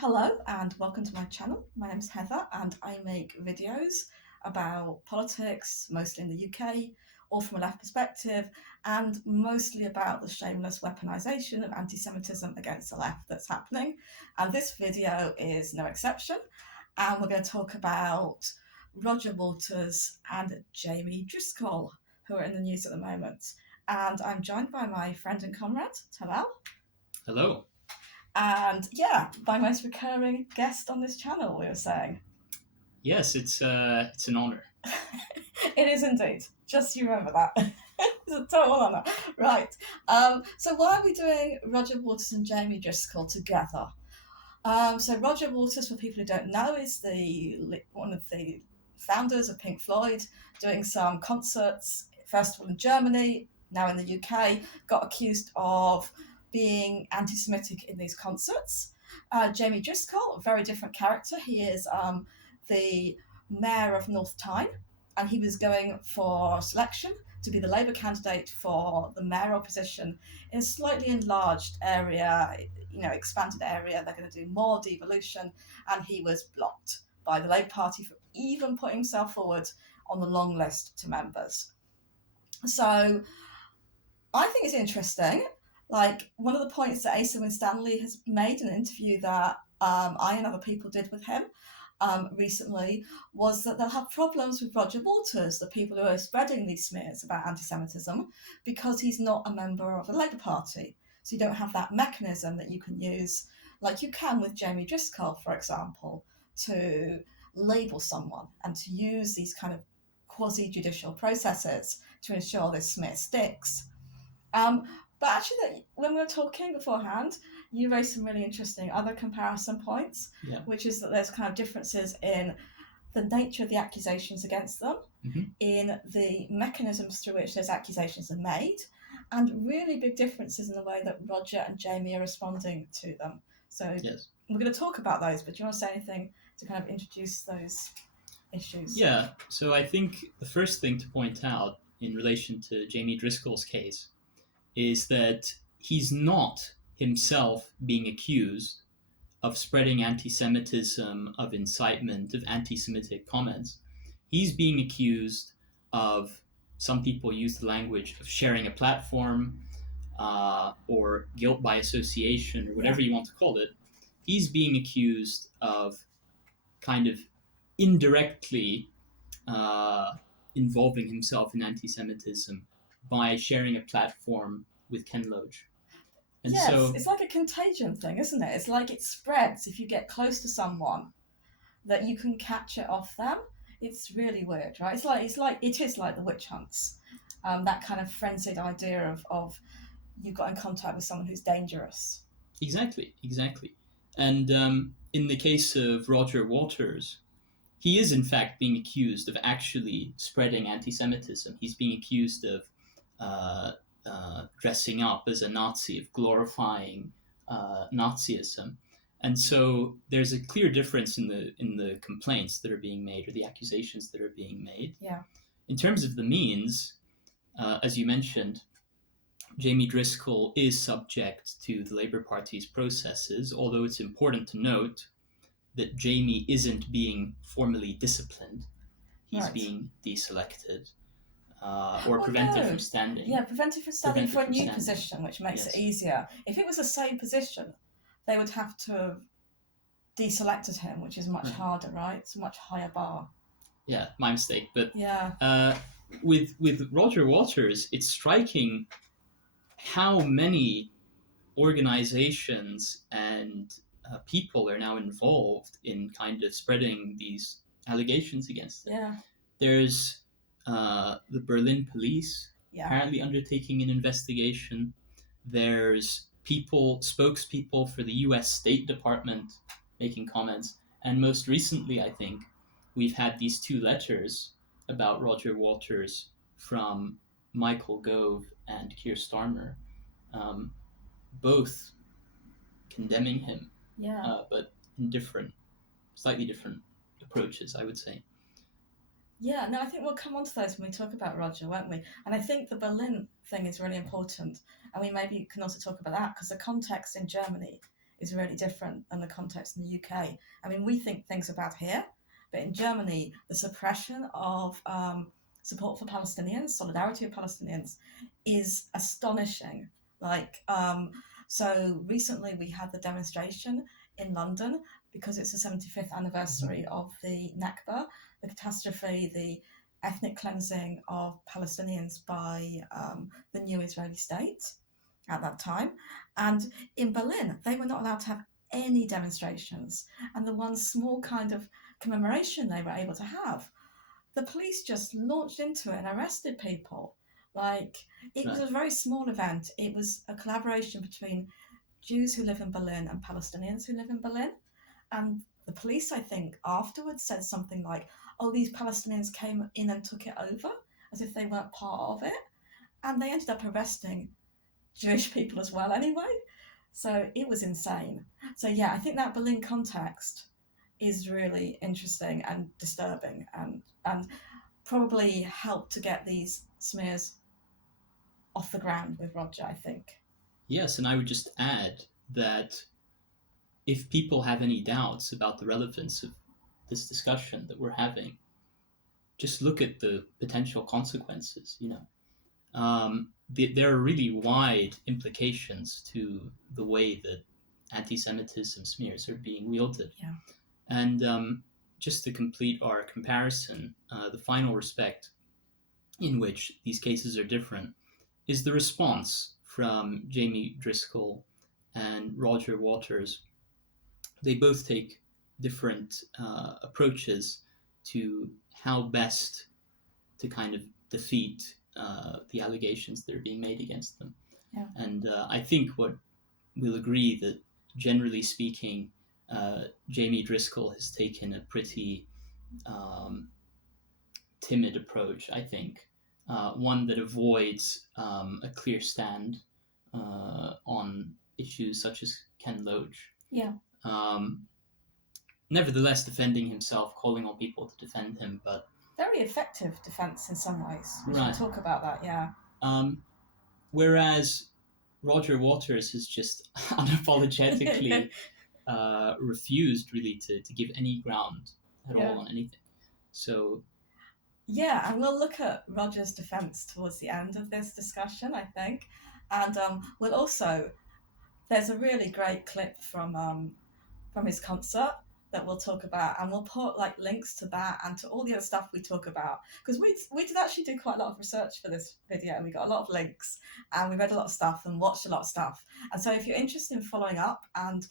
Hello and welcome to my channel. My name is Heather and I make videos about politics, mostly in the UK, all from a left perspective, and mostly about the shameless weaponisation of anti-Semitism against the left that's happening. And this video is no exception. And we're going to talk about Roger Waters and Jamies Driscoll, who are in the news at the moment. And I'm joined by my friend and comrade, Talal. Hello. And my most recurring guest on this channel, we were saying. Yes, it's an honor. It is indeed. Just you remember that. It's a total honour. Right. So why are we doing Roger Waters and Jamies Driscoll together? So Roger Waters, for people who don't know, is one of the founders of Pink Floyd, doing some concerts, first of all in Germany, now in the UK, got accused of being anti-Semitic in these concerts. Jamies Driscoll, a very different character. He is the mayor of North Tyne, and he was going for selection to be the Labour candidate for the mayoral position in a slightly enlarged area, expanded area. They're going to do more devolution, and he was blocked by the Labour Party for even putting himself forward on the long list to members. So I think it's interesting. Like, one of the points that Asa Winstanley has made in an interview that I and other people did with him recently was that they'll have problems with Roger Waters, the people who are spreading these smears about anti-Semitism, because he's not a member of the Labour Party. So you don't have that mechanism that you can use, like you can with Jamies Driscoll, for example, to label someone and to use these kind of quasi-judicial processes to ensure this smear sticks. But actually, when we were talking beforehand, you raised some really interesting other comparison points, which is that there's kind of differences in the nature of the accusations against them, in the mechanisms through which those accusations are made, and really big differences in the way that Roger and Jamie are responding to them. So we're going to talk about those, but do you want to say anything to kind of introduce those issues? Yeah, so I think the first thing to point out in relation to Jamies Driscoll's case is that he's not himself being accused of spreading anti-Semitism, of incitement, of anti-Semitic comments. He's being accused of, some people use the language of sharing a platform or guilt by association, or whatever you want to call it. He's being accused of kind of indirectly involving himself in anti-Semitism by sharing a platform with Ken Loach. And yes, it's like a contagion thing, isn't it? It's like it spreads if you get close to someone, that you can catch it off them. It's really weird, right? It is like the witch hunts, that kind of frenzied idea of you got in contact with someone who's dangerous. Exactly. And in the case of Roger Waters, he is in fact being accused of actually spreading anti-Semitism. He's being accused of dressing up as a Nazi, of glorifying Nazism. And so there's a clear difference in the complaints that are being made, or the accusations that are being made. Yeah. In terms of the means, as you mentioned, Jamies Driscoll is subject to the Labour Party's processes, although it's important to note that Jamie isn't being formally disciplined. He's being deselected or prevented from standing. Yeah, prevented from standing for a new position, which makes it easier. If it was the same position, they would have to have deselected him, which is much harder, right? It's a much higher bar. Yeah, my mistake. But yeah, with Roger Waters, it's striking how many organizations and people are now involved in kind of spreading these allegations against him. Yeah. There's the Berlin police apparently undertaking an investigation. There's spokespeople for the US State Department making comments. And most recently, I think, we've had these two letters about Roger Waters from Michael Gove and Keir Starmer, both condemning him, but in slightly different approaches, I would say. Yeah, no, I think we'll come on to those when we talk about Roger, won't we? And I think the Berlin thing is really important, and we maybe can also talk about that, because the context in Germany is really different than the context in the UK. I mean, we think things about here, but in Germany, the suppression of support for Palestinians, solidarity with Palestinians, is astonishing. So recently we had the demonstration in London because it's the 75th anniversary of the Nakba, the catastrophe, the ethnic cleansing of Palestinians by the new Israeli state at that time. And in Berlin, they were not allowed to have any demonstrations. And the one small kind of commemoration they were able to have, the police just launched into it and arrested people. It was a very small event. It was a collaboration between Jews who live in Berlin and Palestinians who live in Berlin. And the police, I think, afterwards said something like, oh, these Palestinians came in and took it over, as if they weren't part of it. And they ended up arresting Jewish people as well anyway. So it was insane. So yeah, I think that Berlin context is really interesting and disturbing, and probably helped to get these smears off the ground with Roger, I think. Yes, and I would just add that if people have any doubts about the relevance of this discussion that we're having, just look at the potential consequences. There are really wide implications to the way that anti-Semitism smears are being wielded. Yeah. And just to complete our comparison, the final respect in which these cases are different is the response from Jamies Driscoll and Roger Waters. They both take different approaches to how best to kind of defeat the allegations that are being made against them. Yeah. And I think what we'll agree that, generally speaking, Jamies Driscoll has taken a pretty timid approach, I think, one that avoids a clear stand on issues such as Ken Loach. Yeah. Nevertheless, defending himself, calling on people to defend him, but very effective defense in some ways. We Right. should talk about that, yeah. Whereas Roger Waters has just unapologetically refused really to give any ground at all on anything. So yeah, and we'll look at Roger's defense towards the end of this discussion, I think. And we'll also, there's a really great clip from his concert that we'll talk about, and we'll put links to that and to all the other stuff we talk about, because we did actually do quite a lot of research for this video, and we got a lot of links, and we read a lot of stuff and watched a lot of stuff. And so if you're interested in following up and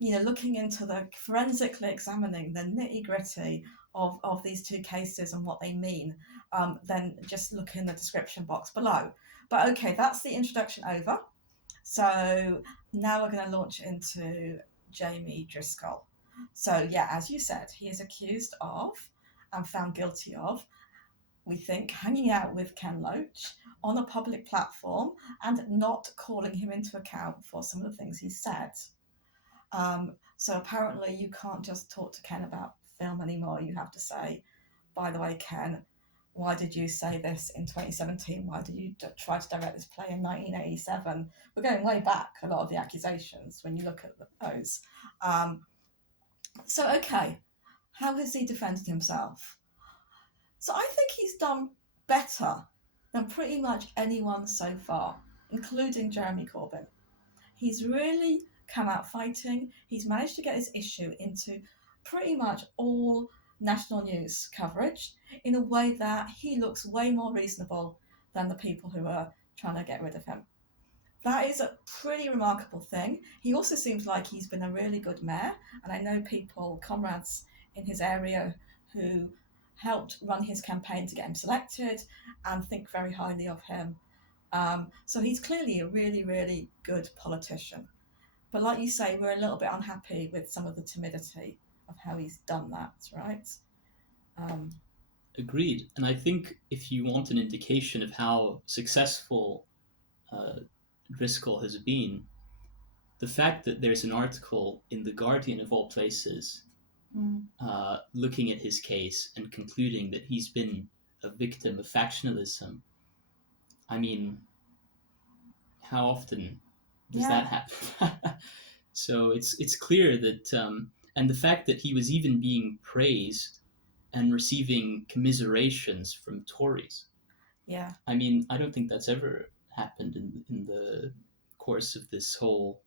looking into the forensically examining the nitty-gritty of these two cases and what they mean, then just look in the description box below. But okay, that's the introduction over. So now we're going to launch into Jamies Driscoll. So yeah, as you said, he is accused of and found guilty of, we think, hanging out with Ken Loach on a public platform and not calling him into account for some of the things he said. So apparently you can't just talk to Ken about film anymore. You have to say, by the way, Ken, why did you say this in 2017? Why did you try to direct this play in 1987? We're going way back, a lot of the accusations, when you look at those. So, okay, how has he defended himself? So I think he's done better than pretty much anyone so far, including Jeremy Corbyn. He's really come out fighting. He's managed to get his issue into pretty much all national news coverage in a way that he looks way more reasonable than the people who are trying to get rid of him. That is a pretty remarkable thing. He also seems like he's been a really good mayor, and I know people, comrades in his area, who helped run his campaign to get him selected and think very highly of him. So he's clearly a really, really good politician. But like you say, we're a little bit unhappy with some of the timidity of how he's done that, right? Agreed. And I think if you want an indication of how successful Driscoll has been, the fact that there's an article in The Guardian, of all places, looking at his case and concluding that he's been a victim of factionalism. I mean, how often does that happen? So it's clear that, and the fact that he was even being praised and receiving commiserations from Tories. Yeah. I mean, I don't think that's ever happened in the course of this whole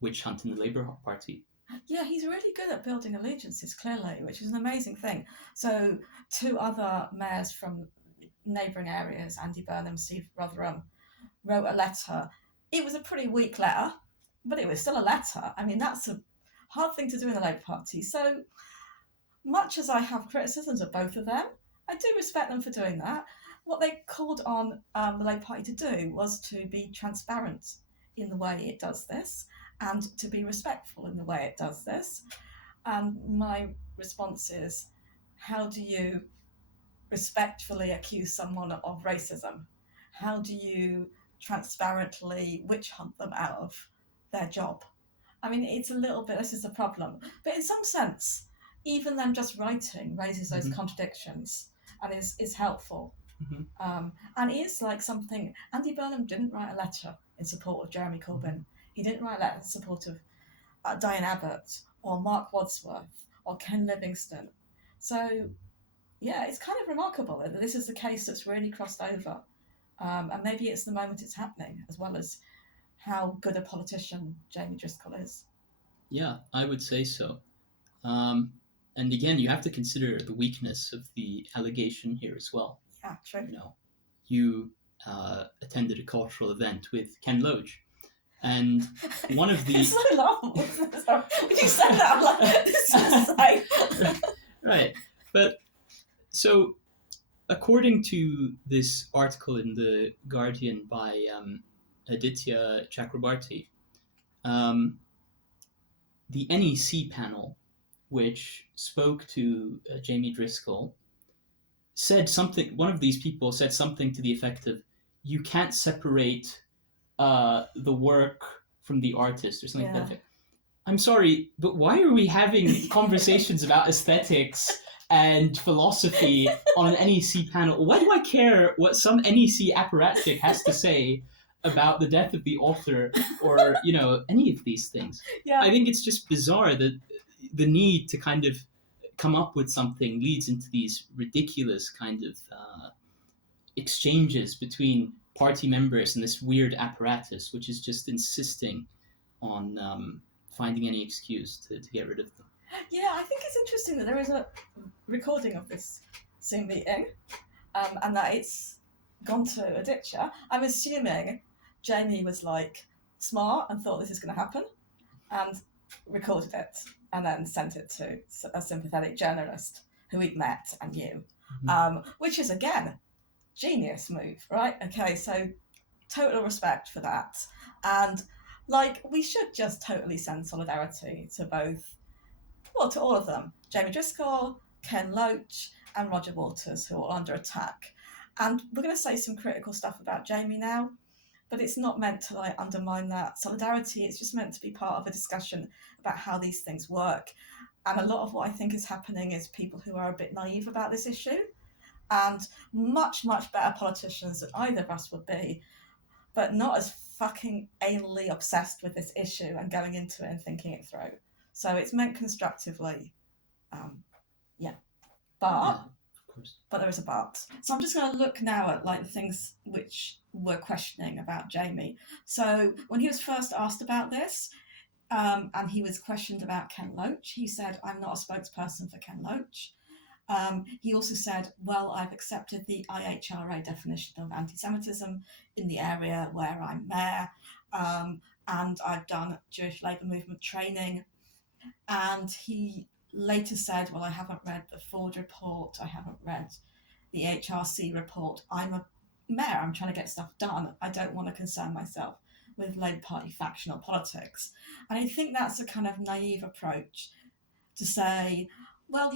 witch hunt in the Labour Party. Yeah, he's really good at building allegiances, clearly, which is an amazing thing. So, two other mayors from neighbouring areas, Andy Burnham, Steve Rotherham, wrote a letter. It was a pretty weak letter, but it was still a letter. I mean, that's a hard thing to do in the Labour Party. So, much as I have criticisms of both of them, I do respect them for doing that. What they called on the Labour Party to do was to be transparent in the way it does this and to be respectful in the way it does this. And my response is, how do you respectfully accuse someone of racism? How do you transparently witch hunt them out of their job? I mean, it's a little bit, this is the problem. But in some sense, even them just writing raises those contradictions and is helpful. And it's like something, Andy Burnham didn't write a letter in support of Jeremy Corbyn. He didn't write a letter in support of Diane Abbott or Mark Wadsworth or Ken Livingstone. So, yeah, it's kind of remarkable that this is the case that's really crossed over. And maybe it's the moment it's happening, as well as how good a politician Jamie Driscoll is. Yeah, I would say so. And again, you have to consider the weakness of the allegation here as well. Yeah, true. You attended a cultural event with Ken Loach, and one of the... It's so laughable. Sorry. When you say that, I'm like, this is like... Right. But, so, according to this article in The Guardian by Aditya Chakrabortty, the NEC panel, which spoke to Jamie Driscoll, said something, one of these people said something to the effect of, you can't separate the work from the artist, or something like that. I'm sorry, but why are we having conversations about aesthetics and philosophy on an NEC panel? Why do I care what some NEC apparatchik has to say about the death of the author or, any of these things? Yeah. I think it's just bizarre that the need to kind of come up with something leads into these ridiculous kind of exchanges between party members and this weird apparatus, which is just insisting on finding any excuse to get rid of them. Yeah, I think it's interesting that there is a recording of this Zoom meeting and that it's gone to Aditya. I'm assuming Jamie was like smart and thought this is going to happen and recorded it and then sent it to a sympathetic journalist who he'd met and knew, which is, again, genius move, right? Okay, so total respect for that. And, we should just totally send solidarity to to all of them. Jamie Driscoll, Ken Loach, and Roger Waters, who are all under attack. And we're going to say some critical stuff about Jamie now, but it's not meant to undermine that solidarity. It's just meant to be part of a discussion about how these things work. And a lot of what I think is happening is people who are a bit naive about this issue, and much, much better politicians than either of us would be, but not as fucking anally obsessed with this issue and going into it and thinking it through. So it's meant constructively. But there is a but. So I'm just going to look now at the things which we're questioning about Jamie. So when he was first asked about this, and he was questioned about Ken Loach, he said, I'm not a spokesperson for Ken Loach. He also said, well, I've accepted the IHRA definition of anti-Semitism in the area where I'm mayor, and I've done Jewish labour movement training. And he later said, well, I haven't read the Ford report, I haven't read the HRC report. I'm a mayor, I'm trying to get stuff done. I don't want to concern myself with Labour Party factional politics. And I think that's a kind of naive approach to say, well,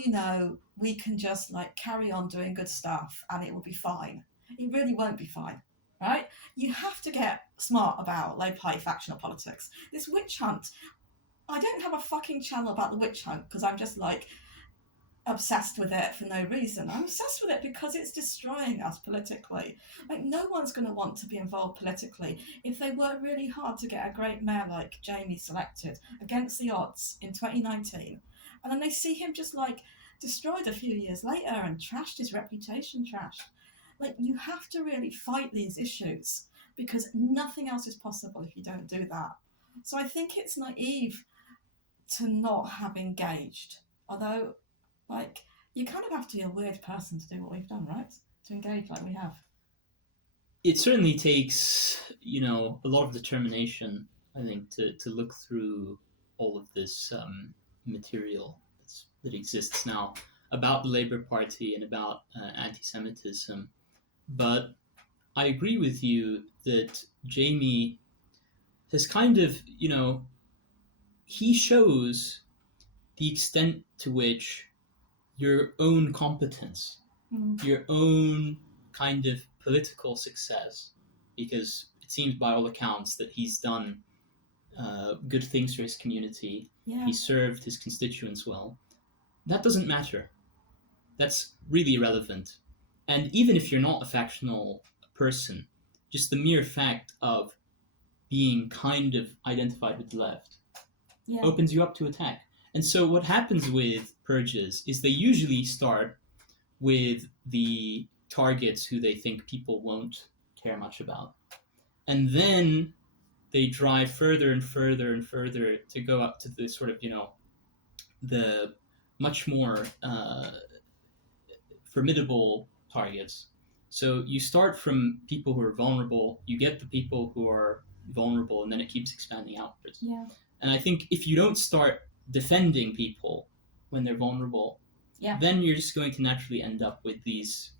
we can just carry on doing good stuff and it will be fine. It really won't be fine, right? You have to get smart about Labour Party factional politics. This witch hunt, I don't have a fucking channel about the witch hunt because I'm just obsessed with it for no reason. I'm obsessed with it because it's destroying us politically. Like, no one's going to want to be involved politically if they work really hard to get a great mayor like Jamie selected against the odds in 2019, and then they see him just like destroyed a few years later and trashed his reputation, trashed. Like, you have to really fight these issues because nothing else is possible if you don't do that. So I think it's naive to not have engaged, although, like, you kind of have to be a weird person to do what we've done, right? To engage like we have. It certainly takes, a lot of determination, I think, to look through all of this material that exists now about the Labour Party and about anti-Semitism. But I agree with you that Jamie has kind of, he shows the extent to which your own competence, your own kind of political success, because it seems by all accounts that he's done good things for his community, he served his constituents well, that doesn't matter. That's really irrelevant. And even if you're not a factional person, just the mere fact of being kind of identified with the left opens you up to attack. And so what happens with purges is they usually start with the targets who they think people won't care much about. And then they drive further and further and further to go up to the sort of, the much more formidable targets. So you start from people who are vulnerable, you get the people who are vulnerable, and then it keeps expanding outwards. Yeah. And I think if you don't start defending people when they're vulnerable, then you're just going to naturally end up with these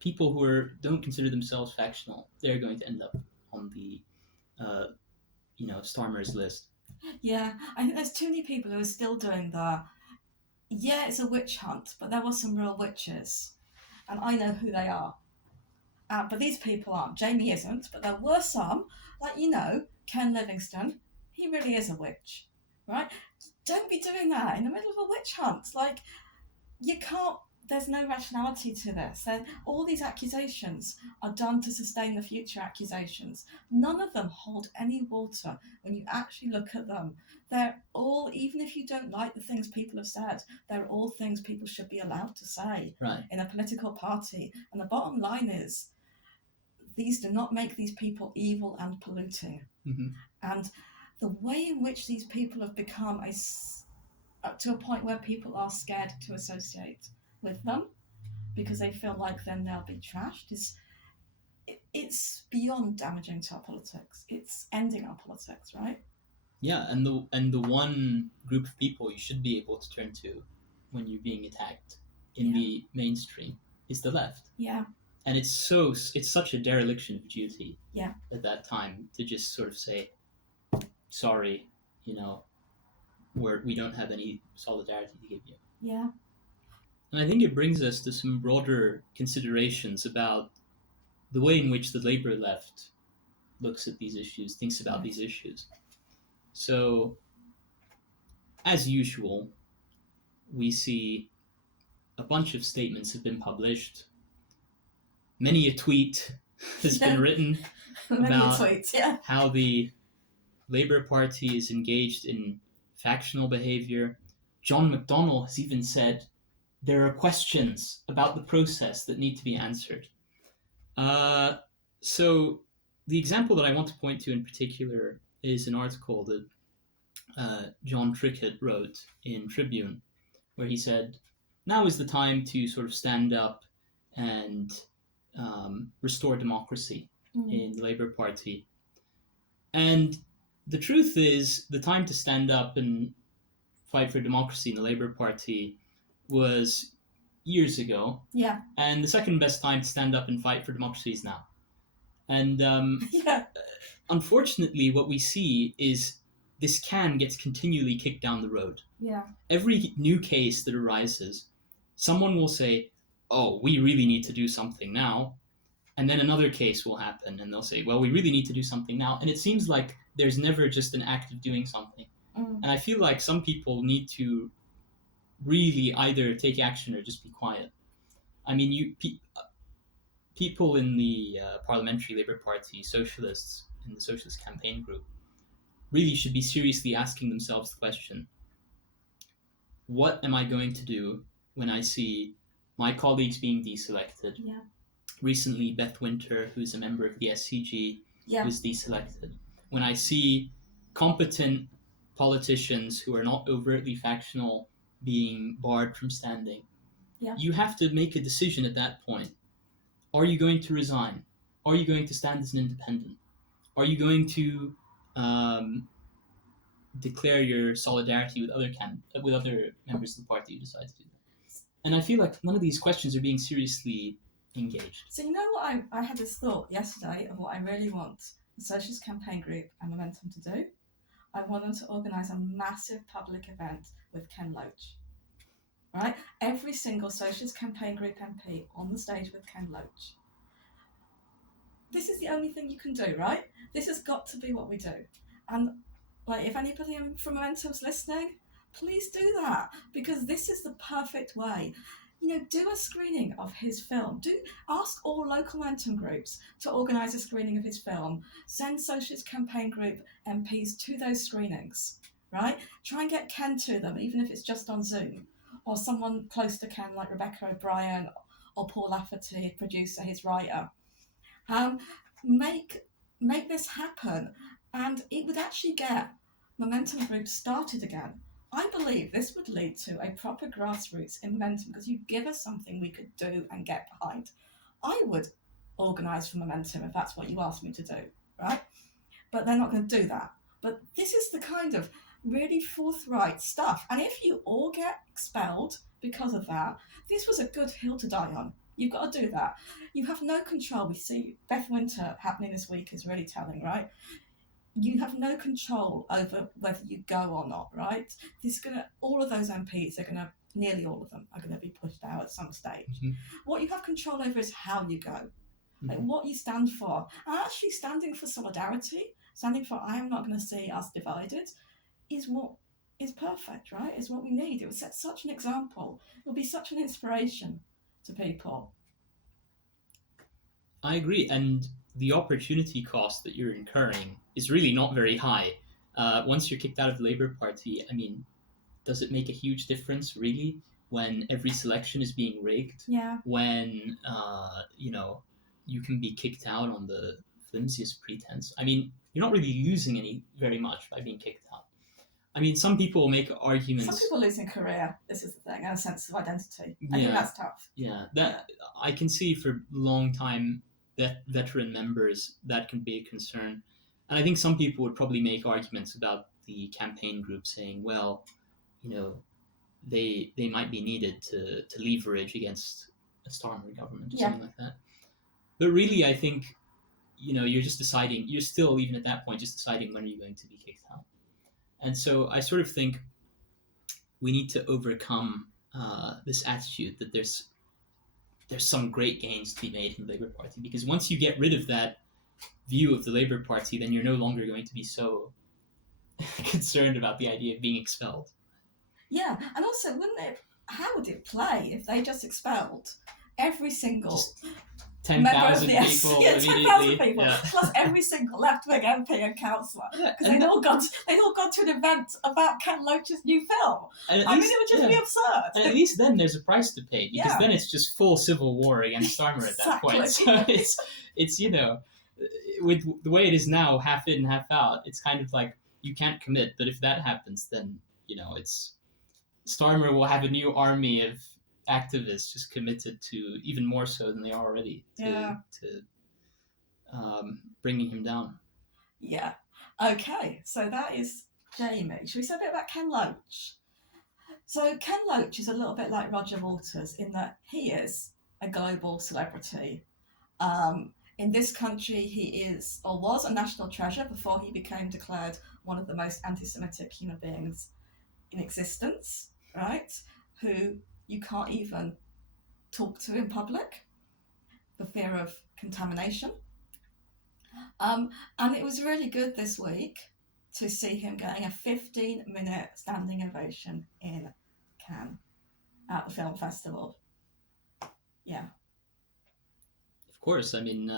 people who don't consider themselves factional. They're going to end up on the Starmer's list. Yeah, I think there's too many people who are still doing it's a witch hunt, but there were some real witches, and I know who they are. But these people aren't. Jamie isn't, but there were some, like, Ken Livingstone. He really is a witch, right? Don't be doing that in the middle of a witch hunt. Like, you can't, there's no rationality to this. All these accusations are done to sustain the future accusations. None of them hold any water when you actually look at them. They're all, even if you don't like the things people have said, they're all things people should be allowed to say in a political party. And the bottom line is, these do not make these people evil and polluting. Mm-hmm. And the way in which these people have become to a point where people are scared to associate with them because they feel like then they'll be trashed it's beyond damaging to our politics. It's ending our politics, right? Yeah, and the one group of people you should be able to turn to when you're being attacked in the mainstream is the left. Yeah. And it's such a dereliction of duty at that time to just sort of say, sorry, we don't have any solidarity to give you. Yeah. And I think it brings us to some broader considerations about the way in which the Labour left looks at these issues, thinks about these issues. So, as usual, we see a bunch of statements have been published. Many a tweet has been written about how the Labour Party is engaged in factional behaviour. John McDonnell has even said there are questions about the process that need to be answered. So the example that I want to point to in particular is an article that John Trickett wrote in Tribune, where he said, now is the time to sort of stand up and restore democracy in the Labour Party. And the truth is, the time to stand up and fight for democracy in the Labour Party was years ago. Yeah. And the second best time to stand up and fight for democracy is now. And unfortunately, what we see is this can gets continually kicked down the road. Yeah. Every new case that arises, someone will say, oh, we really need to do something now. And then another case will happen and they'll say, well, we really need to do something now. And it seems like there's never just an act of doing something. And I feel like some people need to really either take action or just be quiet. I mean, people in the Parliamentary Labour Party, socialists in the Socialist Campaign Group, really should be seriously asking themselves the question: what am I going to do when I see my colleagues being deselected? Yeah. Recently, Beth Winter, who's a member of the SCG, Yeah. was deselected. When I see competent politicians who are not overtly factional being barred from standing, Yeah. you have to make a decision at that point. Are you going to resign? Are you going to stand as an independent? Are you going to declare your solidarity with other members of the party who decide to do that? And I feel like none of these questions are being seriously engaged. So you know what, I had this thought yesterday of what I really want the Socialist Campaign Group and Momentum to do. I want them to organise a massive public event with Ken Loach. Right? Every single Socialist Campaign Group MP on the stage with Ken Loach. This is the only thing you can do, right? This has got to be what we do. And like, if anybody from Momentum's listening, please do that, because this is the perfect way. You know, do a screening of his film. Do ask all local Momentum groups to organise a screening of his film. Send Socialist Campaign Group MPs to those screenings, right? Try and get Ken to them, even if it's just on Zoom, or someone close to Ken like Rebecca O'Brien or Paul Lafferty, producer, his writer. Make this happen, and it would actually get Momentum groups started again. I believe this would lead to a proper grassroots in Momentum, because you give us something we could do and get behind. I would organise for Momentum if that's what you asked me to do, right? But they're not going to do that. But this is the kind of really forthright stuff. And if you all get expelled because of that, this was a good hill to die on. You've got to do that. You have no control. We see Beth Winter happening this week is really telling, right? You have no control over whether you go or not, right? All of those MPs are gonna, nearly all of them are gonna be pushed out at some stage. Mm-hmm. What you have control over is how you go, like what you stand for. And actually standing for solidarity, standing for I am not going to see us divided, is what is perfect, right? Is what we need. It would set such an example. It would be such an inspiration to people. I agree, and the opportunity cost that you're incurring is really not very high. Once you're kicked out of the Labour Party, I mean, does it make a huge difference, really, when every selection is being rigged? Yeah. When, you can be kicked out on the flimsiest pretense. I mean, you're not really losing very much by being kicked out. I mean, some people make arguments. Some people losing career, this is the thing, and a sense of identity. I think that's tough. Yeah, I can see for long time that veteran members that can be a concern. And I think some people would probably make arguments about the campaign group saying, well, they might be needed to leverage against a Starmer government or something like that. But really, I think, you're just deciding, you're still, even at that point, just deciding when are you going to be kicked out. And so I sort of think we need to overcome this attitude that there's some great gains to be made in the Labour Party, because once you get rid of that view of the Labour Party, then you're no longer going to be so concerned about the idea of being expelled. Yeah, and also, how would it play if they just expelled every single... Just 10,000 people. Yeah, 10,000 people, plus every single left-wing MP and councillor, because they'd all gone to an event about Ken Loach's new film. It would just be absurd. And at least then there's a price to pay, because then it's just full civil war against Starmer at that point. So it's with the way it is now, half in, half out, it's kind of like you can't commit. But if that happens, then it's Starmer will have a new army of activists just committed to, even more so than they are already, to bringing him down. Yeah. Okay, so that is Jamie. Should we say a bit about Ken Loach? So Ken Loach is a little bit like Roger Waters in that he is a global celebrity. In this country, he is, or was, a national treasure before he became declared one of the most anti-Semitic human beings in existence, right? Who you can't even talk to in public for fear of contamination. And it was really good this week to see him getting a 15-minute standing ovation in Cannes. at the film festival. Yeah. Of course, I mean,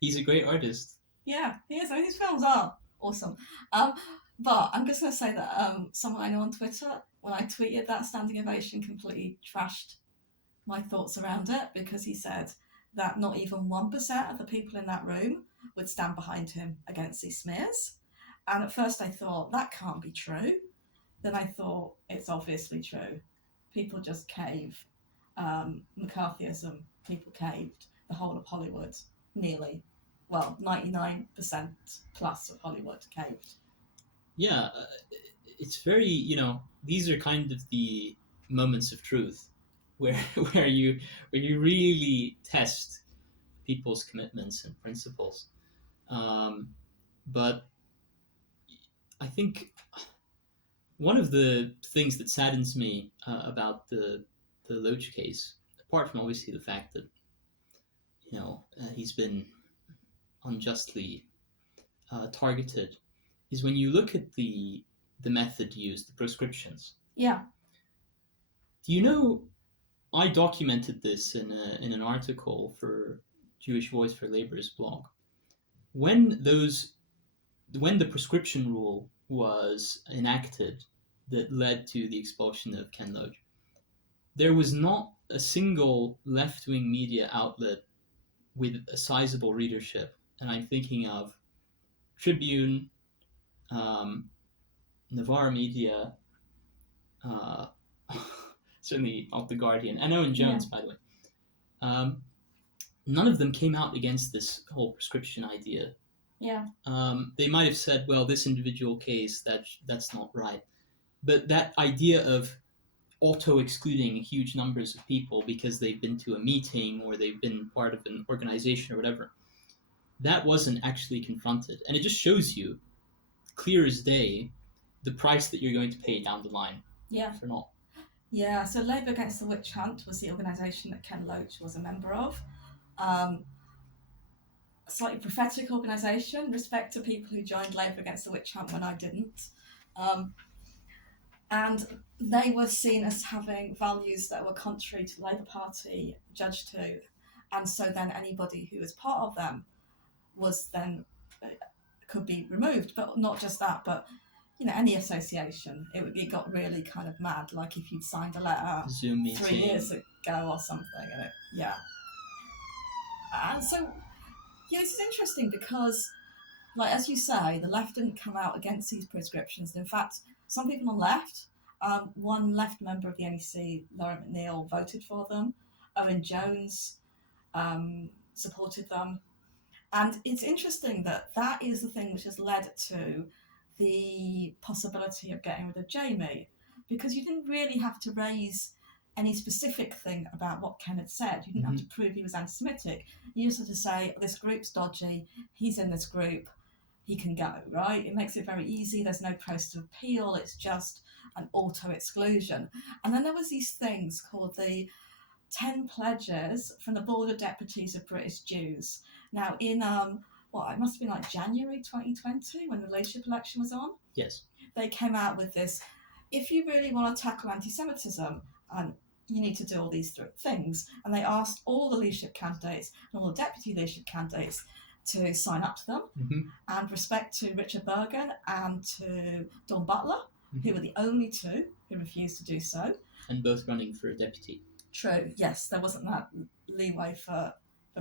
he's a great artist. Yeah, he is. I mean, his films are awesome. But I'm just going to say that someone I know on Twitter, when I tweeted that standing ovation, completely trashed my thoughts around it, because he said that not even 1% of the people in that room would stand behind him against these smears. And at first I thought, that can't be true. Then I thought, it's obviously true. People just cave. McCarthyism, people caved. The whole of Hollywood, nearly. Well, 99% plus of Hollywood caved. Yeah, it's very, these are kind of the moments of truth where where you really test people's commitments and principles. But I think one of the things that saddens me about the Loach case, apart from obviously the fact that he's been unjustly targeted, is when you look at the method used, the proscriptions. Yeah. Do you know? I documented this in an article for Jewish Voice for Labor's blog. When the proscription rule was enacted that led to the expulsion of Ken Loach, there was not a single left-wing media outlet with a sizable readership, and I'm thinking of Tribune, Navarre Media, certainly of The Guardian, and Owen Jones, by the way. None of them came out against this whole prescription idea. Yeah. They might have said, well, this individual case, that's not right. But that idea of auto-excluding huge numbers of people because they've been to a meeting or they've been part of an organization or whatever, that wasn't actually confronted. And it just shows you, clear as day, the price that you're going to pay down the line for not. Yeah, so Labour Against the Witch Hunt was the organisation that Ken Loach was a member of. A slightly prophetic organisation, respect to people who joined Labour Against the Witch Hunt when I didn't. And they were seen as having values that were contrary to the Labour Party, judged to, and so then anybody who was part of them was then could be removed. But not just that, but any association, it got really kind of mad. Like if you'd signed a letter Zoom meeting 3 years ago or something, and and so this is interesting because, like as you say, the left didn't come out against these prescriptions. In fact, some people on left, one left member of the NEC, Lauren McNeil, voted for them. Owen Jones supported them. And it's interesting that is the thing which has led to the possibility of getting rid of Jamie, because you didn't really have to raise any specific thing about what Ken had said. You didn't have to prove he was anti-Semitic. You just had to say, this group's dodgy, he's in this group, he can go, right? It makes it very easy. There's no process of appeal. It's just an auto-exclusion. And then there was these things called the 10 pledges from the Board of Deputies of British Jews. Now, in it must have been like January 2020 when the leadership election was on. Yes. They came out with this: if you really want to tackle anti-Semitism, you need to do all these things. And they asked all the leadership candidates and all the deputy leadership candidates to sign up to them. And respect to Richard Bergen and to Dawn Butler, who were the only two who refused to do so. And both running for a deputy. True, yes, there wasn't that leeway for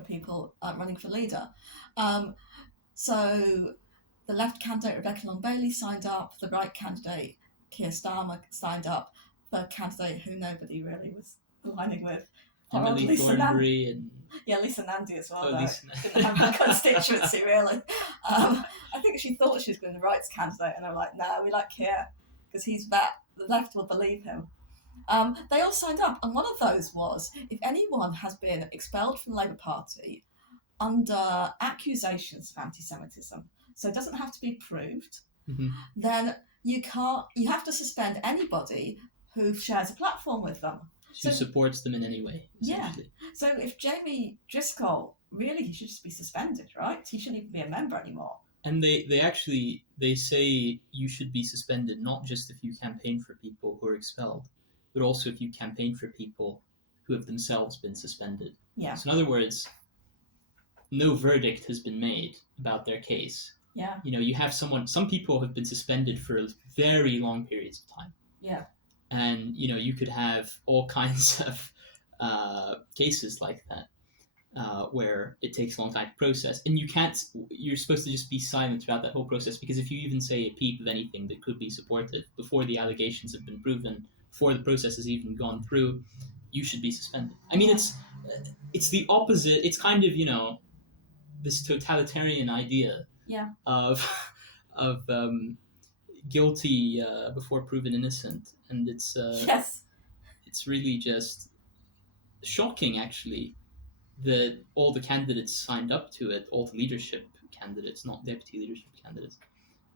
people running for leader. So the left candidate, Rebecca Long-Bailey, signed up. The right candidate, Keir Starmer, signed up. The candidate who nobody really was aligning with, Emily Thornberry and... Yeah, Lisa Nandy as well. Lisa didn't have that constituency, really. I think she thought she was going to be the rights candidate, and they were like, no, we like Keir, because he's that. The left will believe him. They all signed up, and one of those was, if anyone has been expelled from the Labour Party under accusations of anti-Semitism, so it doesn't have to be proved, then you have to suspend anybody who shares a platform with them. Who supports them in any way, essentially. Yeah. So if Jamies Driscoll, really, he should just be suspended, right? He shouldn't even be a member anymore. And they say you should be suspended not just if you campaign for people who are expelled, but also if you campaign for people who have themselves been suspended. Yeah. So in other words, no verdict has been made about their case. Yeah. You have some people have been suspended for very long periods of time. Yeah. And, you could have all kinds of cases like that. Where it takes a long time to process, and you're supposed to just be silent throughout that whole process, because if you even say a peep of anything that could be supported before the allegations have been proven, before the process has even gone through, you should be suspended. I mean, it's the opposite. It's kind of, this totalitarian idea of guilty before proven innocent, and it's Yes. it's really just shocking, actually, that all the candidates signed up to it, all the leadership candidates, not deputy leadership candidates.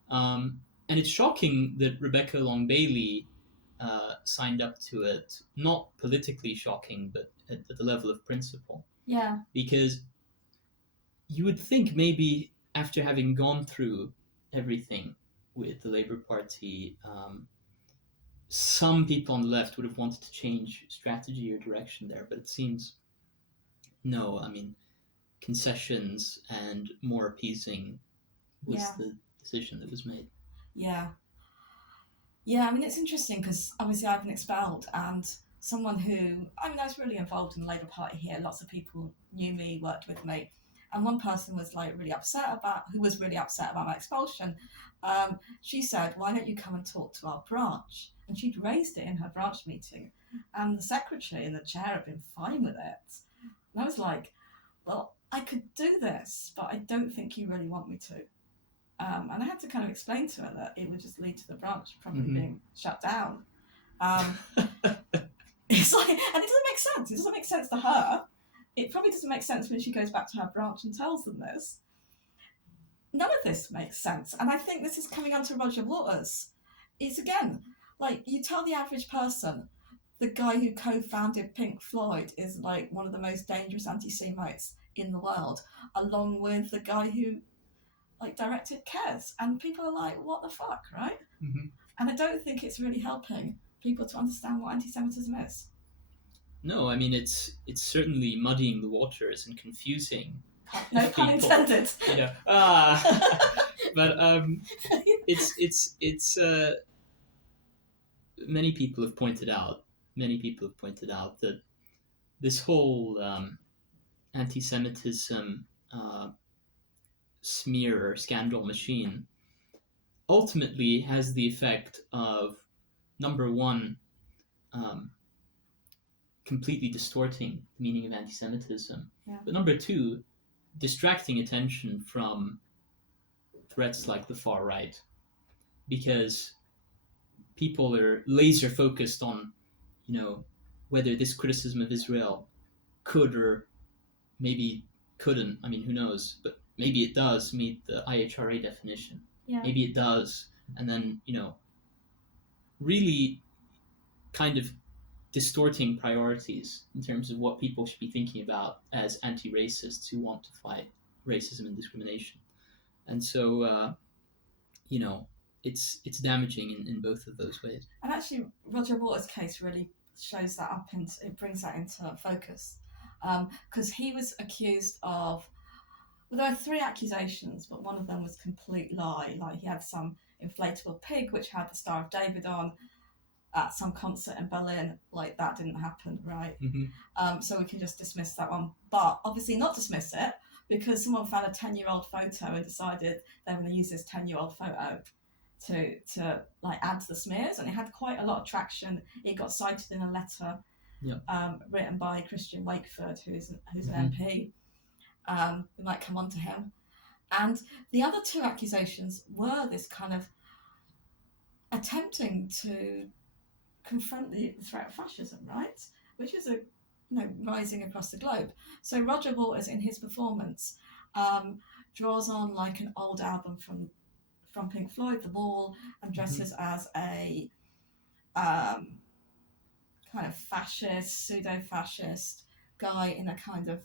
And it's shocking that Rebecca Long Bailey signed up to it, not politically shocking, but at the level of principle. Yeah. Because you would think maybe after having gone through everything with the Labour Party, some people on the left would have wanted to change strategy or direction there, but it seems no. I mean, concessions and more appeasing was the decision that was made. Yeah. Yeah, I mean, it's interesting because obviously I've been expelled, and someone who, I was really involved in the Labour Party here. Lots of people knew me, worked with me. And one person was really upset about my expulsion. She said, "Why don't you come and talk to our branch?" And she'd raised it in her branch meeting. And the secretary and the chair had been fine with it. And I was like, well, I could do this, but I don't think you really want me to. And I had to kind of explain to her that it would just lead to the branch probably being shut down. It's like, and it doesn't make sense. It doesn't make sense to her. It probably doesn't make sense when she goes back to her branch and tells them this. None of this makes sense. And I think this is coming on to Roger Waters. It's, again, like, you tell the average person the guy who co-founded Pink Floyd is like one of the most dangerous anti-Semites in the world, along with the guy who directed Kes, and people are like, what the fuck, right? Mm-hmm. And I don't think it's really helping people to understand what anti-Semitism is. No, I mean, it's certainly muddying the waters and confusing. No pun intended. Yeah. But it's many people have pointed out that this whole anti-Semitism smear or scandal machine ultimately has the effect of, number one, completely distorting the meaning of anti-Semitism, but number two, distracting attention from threats like the far right, because people are laser focused on, whether this criticism of Israel could or maybe couldn't, I mean, who knows, but maybe it does meet the IHRA definition. Yeah. Maybe it does. And then, really kind of distorting priorities in terms of what people should be thinking about as anti-racists who want to fight racism and discrimination. And so, it's damaging in both of those ways. And actually, Roger Waters' case really shows that up, and it brings that into focus. Because he was accused of, well, there were 3 accusations, but one of them was complete lie. Like, he had some inflatable pig which had the Star of David on at some concert in Berlin. Like, that didn't happen, right? Mm-hmm. So we can just dismiss that one. But obviously not dismiss it, because someone found a 10-year-old photo and decided they were going to use this 10-year-old photo to add to the smears, and it had quite a lot of traction. It got cited in a letter written by Christian Wakeford, who's an MP. We might come on to him. And the other 2 accusations were this kind of attempting to confront the threat of fascism, right? Which is rising across the globe. So Roger Waters, in his performance, draws on like an old album from Pink Floyd, The Wall, and dresses as a kind of fascist, pseudo-fascist guy in a kind of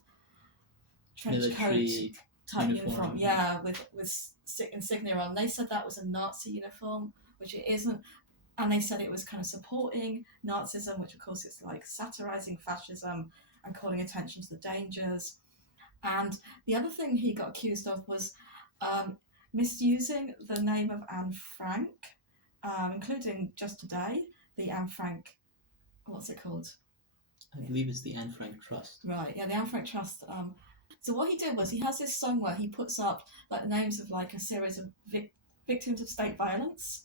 trench military coat type uniform. Yeah, with insignia on. They said that was a Nazi uniform, which it isn't. And they said it was kind of supporting Nazism, which of course it's like satirizing fascism and calling attention to the dangers. And the other thing he got accused of was misusing the name of Anne Frank, including just today, the Anne Frank, what's it called? I believe it's the Anne Frank Trust. Right, yeah, the Anne Frank Trust. So what he did was he has this song where he puts up like the names of like a series of victims of state violence.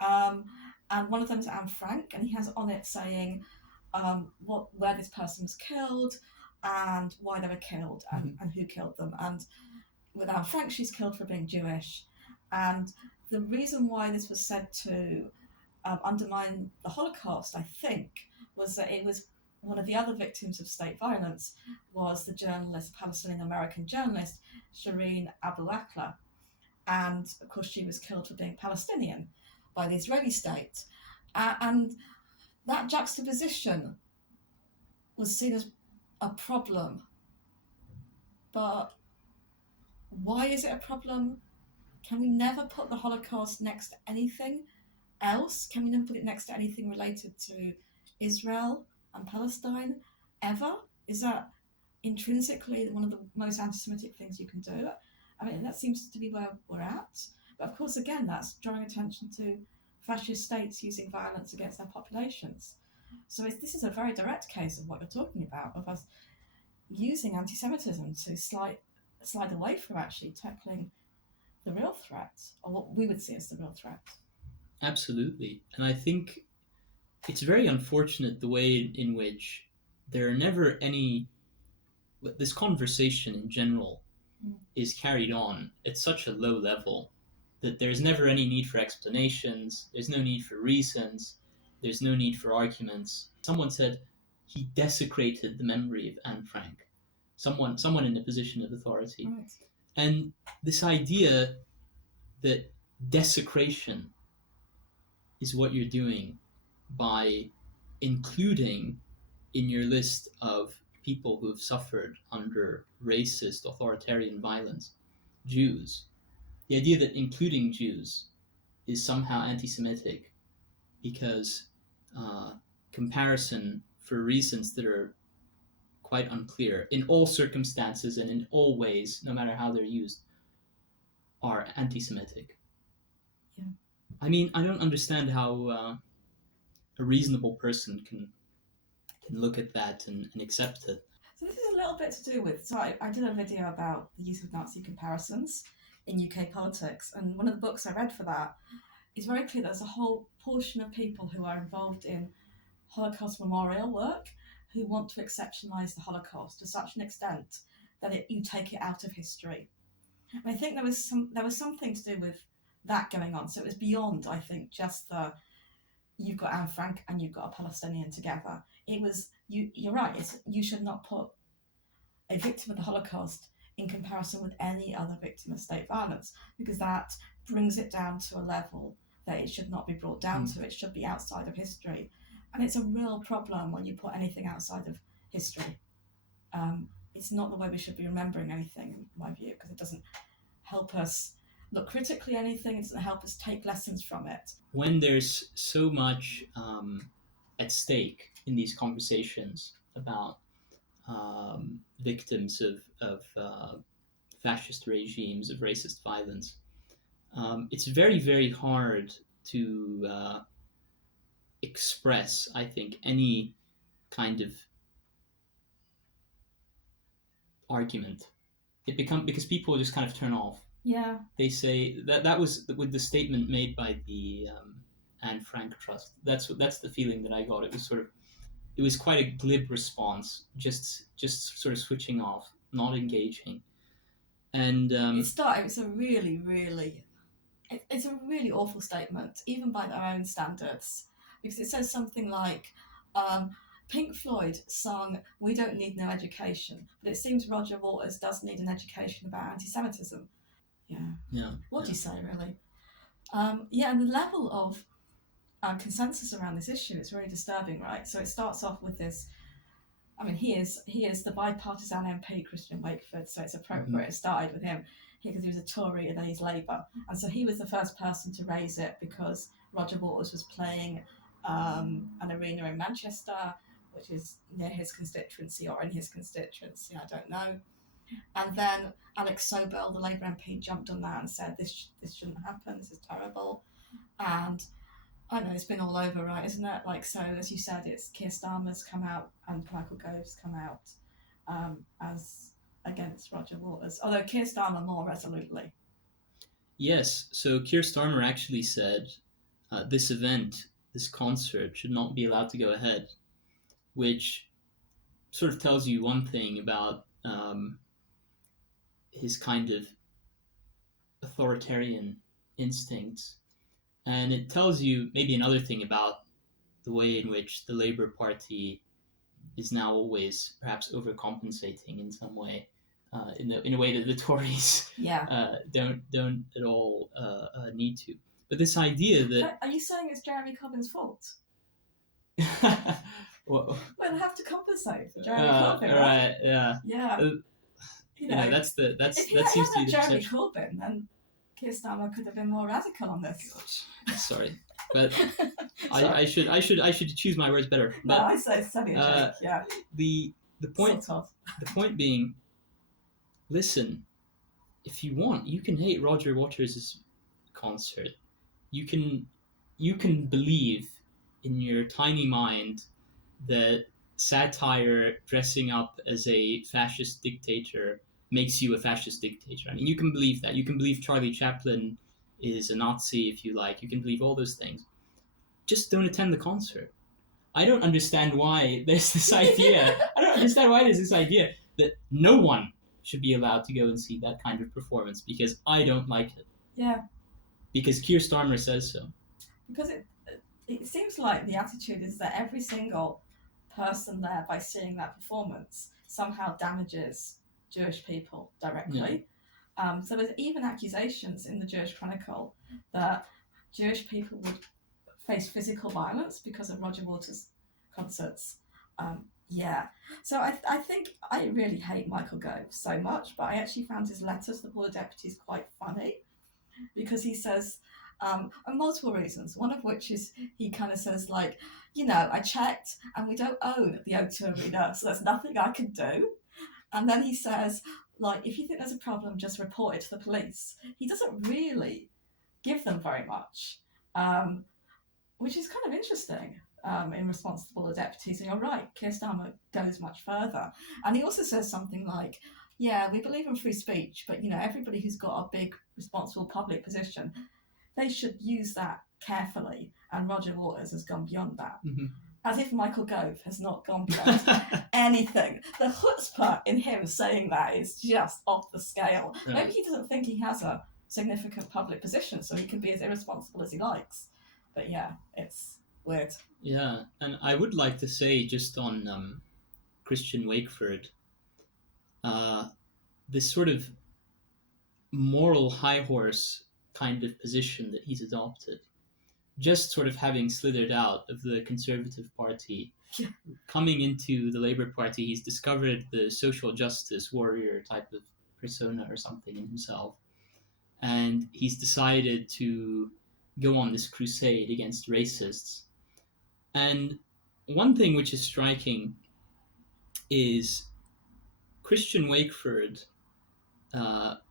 And one of them is Anne Frank, and he has on it saying where this person was killed and why they were killed and who killed them. And with Anne Frank, she's killed for being Jewish. And the reason why this was said to undermine the Holocaust, I think, was that it was one of the other victims of state violence was the journalist, Palestinian-American journalist, Shireen Abu Akleh. And of course, she was killed for being Palestinian by the Israeli state. And that juxtaposition was seen as a problem. But why is it a problem? Can we never put the Holocaust next to anything else? Can we never put it next to anything related to Israel and Palestine ever? Is that intrinsically one of the most anti-Semitic things you can do? I mean, that seems to be where we're at. But of course, again, that's drawing attention to fascist states using violence against their populations. So this is a very direct case of what you're talking about, of us using anti-Semitism to slide away from actually tackling the real threat, or what we would see as the real threat. Absolutely. And I think it's very unfortunate the way in which there are never any... This conversation in general is carried on at such a low level that there's never any need for explanations, there's no need for reasons, there's no need for arguments. Someone said he desecrated the memory of Anne Frank. Someone in a position of authority. Right. And this idea that desecration is what you're doing by including in your list of people who have suffered under racist authoritarian violence Jews. The idea that including Jews is somehow anti-Semitic because comparison for reasons that are quite unclear in all circumstances and in all ways, no matter how they're used, are anti-Semitic. Yeah. I mean, I don't understand how a reasonable person can look at that and accept it. So this is a little bit to do with, so I did a video about the use of Nazi comparisons in UK politics, and one of the books I read for that is very clear there's a whole portion of people who are involved in Holocaust memorial work who want to exceptionalise the Holocaust to such an extent that you take it out of history. And I think there was something to do with that going on. So it was beyond, I think, just the you've got Anne Frank and you've got a Palestinian together. It was you're right. You should not put a victim of the Holocaust in comparison with any other victim of state violence, because that brings it down to a level that it should not be brought down to. It should be outside of history. And it's a real problem when you put anything outside of history. It's not the way we should be remembering anything, in my view, because it doesn't help us look critically at anything. It doesn't help us take lessons from it. When there's so much at stake in these conversations about victims of fascist regimes, of racist violence, it's very, very hard to express, I think, any kind of argument. Because people just kind of turn off. Yeah. They say that was with the statement made by the Anne Frank Trust. That's the feeling that I got. It was quite a glib response, just sort of switching off, not engaging. And it's a really, really, it's a really awful statement, even by their own standards, because it says something like, Pink Floyd sung "We Don't Need No Education," but it seems Roger Waters does need an education about anti-Semitism. Yeah. What do you say, really? And the level of consensus around this issue is really disturbing, right? So it starts off with this. I mean, he is the bipartisan MP, Christian Wakeford, so it's appropriate it started with him because he was a Tory and then he's Labour. And so he was the first person to raise it because Roger Waters was playing an arena in Manchester, which is near his constituency or in his constituency, I don't know. And then Alex Sobel, the Labour MP, jumped on that and said this shouldn't happen, this is terrible. And I know it's been all over, right, isn't it? Like, so as you said, it's Keir Starmer's come out and Michael Gove's come out as against Roger Waters, although Keir Starmer more resolutely. Yes, so Keir Starmer actually said this event, this concert, should not be allowed to go ahead, which sort of tells you one thing about his kind of authoritarian instincts. And it tells you maybe another thing about the way in which the Labour Party is now always perhaps overcompensating in some way, in a way that the Tories don't at all need to. But this idea that... Are you saying it's Jeremy Corbyn's fault? Well, they have to compensate for Jeremy Corbyn, right? Yeah. Yeah. That seems to be the Jeremy Corbyn, then Keir Starmer could have been more radical on this. God, sorry, but I should choose my words better. But, no, I say it's a joke. Yeah. The point being, listen, if you want, you can hate Roger Waters' concert. You can believe in your tiny mind that satire dressing up as a fascist dictator makes you a fascist dictator. I mean, you can believe that. You can believe Charlie Chaplin is a Nazi if you like. You can believe all those things. Just don't attend the concert. I don't understand why there's this idea. That no one should be allowed to go and see that kind of performance because I don't like it. Yeah. Because Keir Starmer says so. Because it seems like the attitude is that every single person there, by seeing that performance, somehow damages Jewish people directly. Yeah. So there's even accusations in the Jewish Chronicle that Jewish people would face physical violence because of Roger Waters' concerts. So I think I really hate Michael Gove so much, but I actually found his letter to the Board of Deputies quite funny because he says, and multiple reasons, one of which is he kind of says, like, I checked and we don't own the O2 Arena, so there's nothing I can do. And then he says, like, if you think there's a problem, just report it to the police. He doesn't really give them very much, which is kind of interesting in response to the Board of Deputies. And you're right, Keir Starmer goes much further. And he also says something like, yeah, we believe in free speech, but, everybody who's got a big, responsible public position, they should use that carefully. And Roger Waters has gone beyond that. Mm-hmm. As if Michael Gove has not gone beyond anything. The chutzpah in him saying that is just off the scale. Right. Maybe he doesn't think he has a significant public position, so he can be as irresponsible as he likes. But yeah, it's weird. Yeah, and I would like to say just on Christian Wakeford, this sort of moral high horse kind of position that he's adopted, just sort of having slithered out of the Conservative Party, coming into the Labour Party, he's discovered the social justice warrior type of persona or something in himself, and he's decided to go on this crusade against racists. And one thing which is striking is Christian Wakeford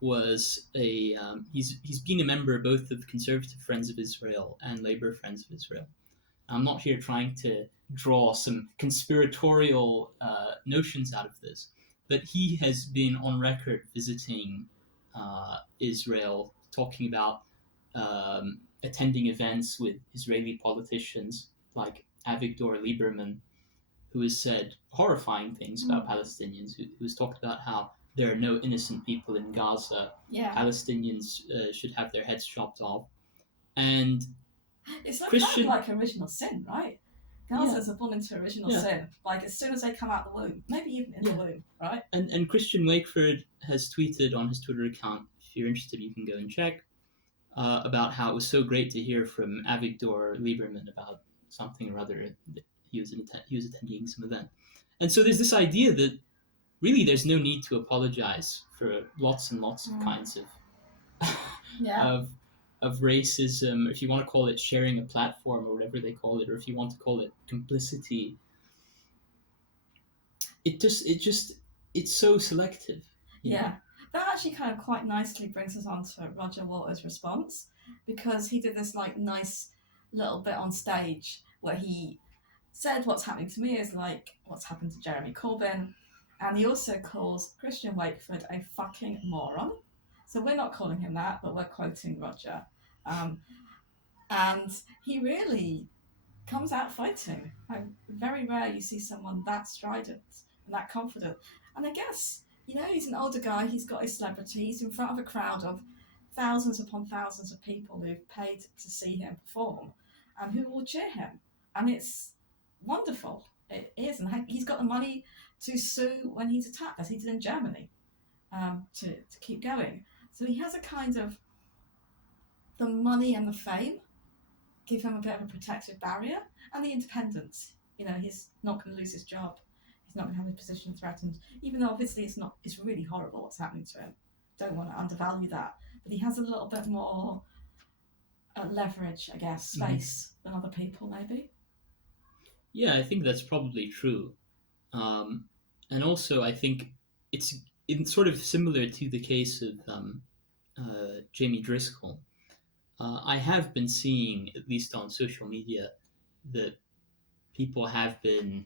was he's been a member both of Conservative Friends of Israel and Labour Friends of Israel. I'm not here trying to draw some conspiratorial notions out of this, but he has been on record visiting Israel, talking about attending events with Israeli politicians like Avigdor Lieberman, who has said horrifying things about Palestinians, who has talked about how there are no innocent people in Gaza. Yeah. Palestinians should have their heads chopped off. And it's kind of like original sin, right? Gaza's a born into original sin. Like as soon as they come out the womb, maybe even in the womb, right? And Christian Wakeford has tweeted on his Twitter account, if you're interested, you can go and check, about how it was so great to hear from Avigdor Lieberman about something or other that he was attending some event. And so there's this idea that really there's no need to apologize for lots and lots of kinds of of racism, if you want to call it sharing a platform or whatever they call it, or if you want to call it complicity, it's so selective. Yeah. That actually kind of quite nicely brings us on to Roger Waters' response, because he did this like nice little bit on stage where he said what's happening to me is like what's happened to Jeremy Corbyn, and he also calls Christian Wakeford a fucking moron. So we're not calling him that, but we're quoting Roger. And he really comes out fighting. Like, very rare you see someone that strident and that confident. And I guess, he's an older guy, he's got his celebrity, he's in front of a crowd of thousands upon thousands of people who've paid to see him perform and who will cheer him. And it's wonderful. It is. And he's got the money to sue when he's attacked, as he did in Germany, to keep going. So he has a kind of the money and the fame give him a bit of a protective barrier, and the independence. He's not going to lose his job. He's not going to have his position threatened, even though obviously it's really horrible what's happening to him. Don't want to undervalue that, but he has a little bit more leverage, I guess, space than other people, maybe. Yeah, I think that's probably true. And also, I think it's sort of similar to the case of Jamie Driscoll. I have been seeing, at least on social media, that people have been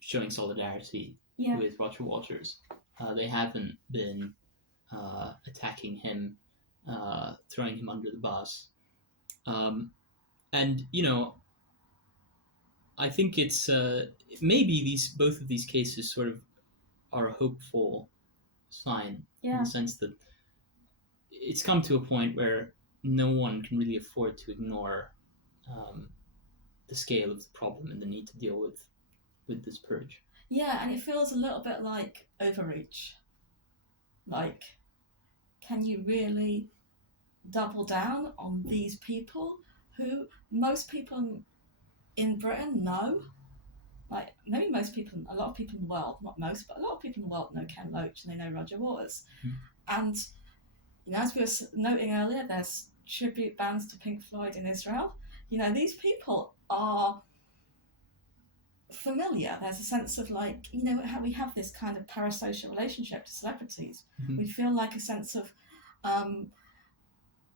showing solidarity with Roger Waters. They haven't been attacking him, throwing him under the bus. And, I think it's maybe both of these cases sort of are a hopeful sign, in the sense that it's come to a point where no one can really afford to ignore the scale of the problem and the need to deal with this purge. Yeah, and it feels a little bit like overreach. Like, can you really double down on these people who most people in Britain know? Like, maybe a lot of people in the world, not most, but a lot of people in the world know Ken Loach and they know Roger Waters. And, as we were noting earlier, there's tribute bands to Pink Floyd in Israel. These people are familiar. There's a sense of like, how we have this kind of parasocial relationship to celebrities. We feel like a sense of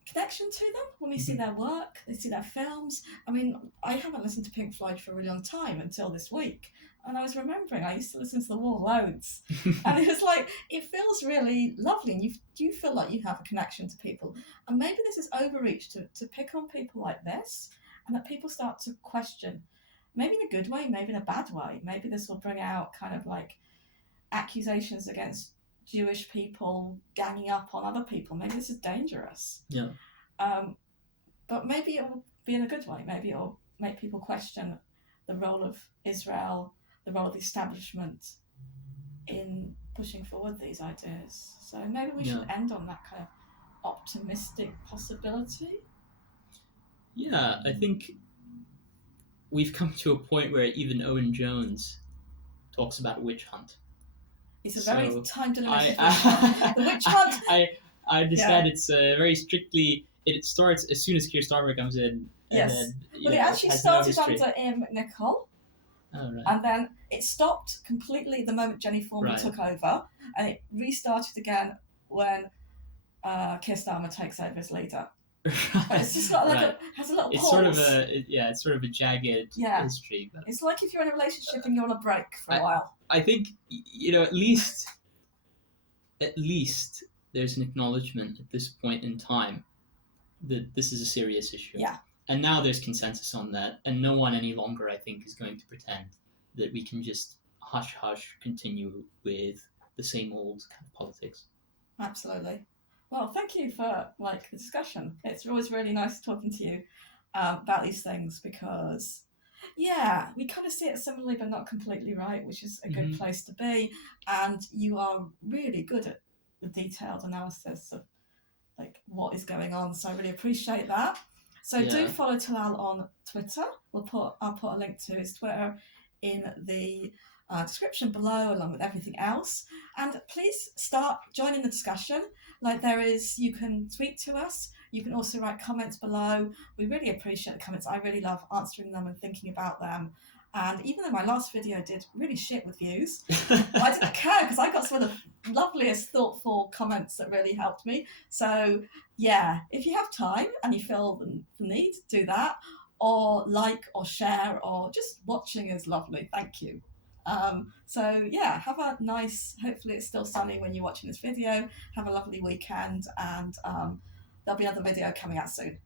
connection to them when we see their work, they see their films. I mean, I haven't listened to Pink Floyd for a really long time until this week. And I was remembering, I used to listen to The Wall loads. And it was like, it feels really lovely. And you feel like you have a connection to people. And maybe this is overreach to pick on people like this, and that people start to question, maybe in a good way, maybe in a bad way. Maybe this will bring out kind of like accusations against Jewish people ganging up on other people. Maybe this is dangerous. Yeah. But maybe it will be in a good way. Maybe it will make people question the role of Israel, the role of the establishment in pushing forward these ideas. So maybe we should end on that kind of optimistic possibility. Yeah, I think we've come to a point where even Owen Jones talks about witch hunt. It's a very time-delimited witch hunt. The witch hunt. I understand it's very strictly. It starts as soon as Keir Starmer comes in. Yes, then, it actually started under Ian Nicol. Oh, right. And then it stopped completely the moment Jenny Foreman took over, and it restarted again when Keir Starmer takes over as leader. But it's just got like has a little pause. It's sort of a jagged history. But it's like if you're in a relationship and you're on a break for a while. I think at least there's an acknowledgement at this point in time that this is a serious issue. Yeah. And now there's consensus on that, and no one any longer, I think, is going to pretend that we can just hush continue with the same old kind of politics. Absolutely. Well, thank you for the discussion. It's always really nice talking to you about these things, because we kind of see it similarly but not completely right, which is a good place to be. And you are really good at the detailed analysis of what is going on. So I really appreciate that. So do follow Talal on Twitter. I'll put a link to his Twitter in the description below, along with everything else. And please start joining the discussion. Like you can tweet to us. You can also write comments below. We really appreciate the comments. I really love answering them and thinking about them. And even though my last video did really shit with views, I didn't care because I got some of the loveliest, thoughtful comments that really helped me. So yeah, if you have time and you feel the need, do that, or like or share, or just watching is lovely. Thank you. So yeah, have a nice, hopefully it's still sunny when you're watching this video. Have a lovely weekend, and there'll be another video coming out soon.